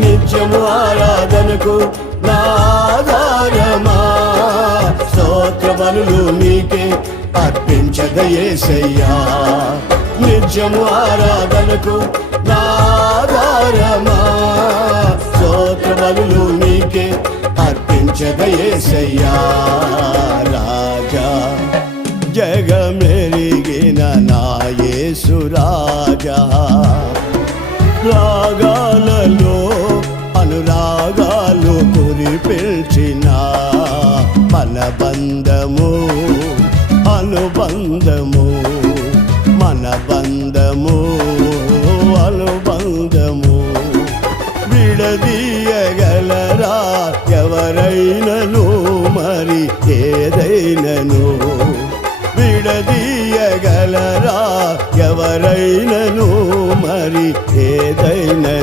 నిత్యము ఆరాధనకు నా ఆధారమా, స్తోత్ర బలులు నీకే అర్పించద యేసయ్యా. నిత్యము ఆరాధనకు నా ఆధారమా, స్తోత్ర బలులు నీకే అర్పించద యేసయ్యా. రాజా జగమెరిగిన నా యేసు రాజా, రాగాలలో అనురాగాలు కురిపిల్చిన మన బంధము అనుబంధము, మన బంధము అనుబంధము. విడదీయగలరా ఎవరైనను మరి ఏదైనను, విడదీయగలరా ఎవరైనను మరి ఏదైనను.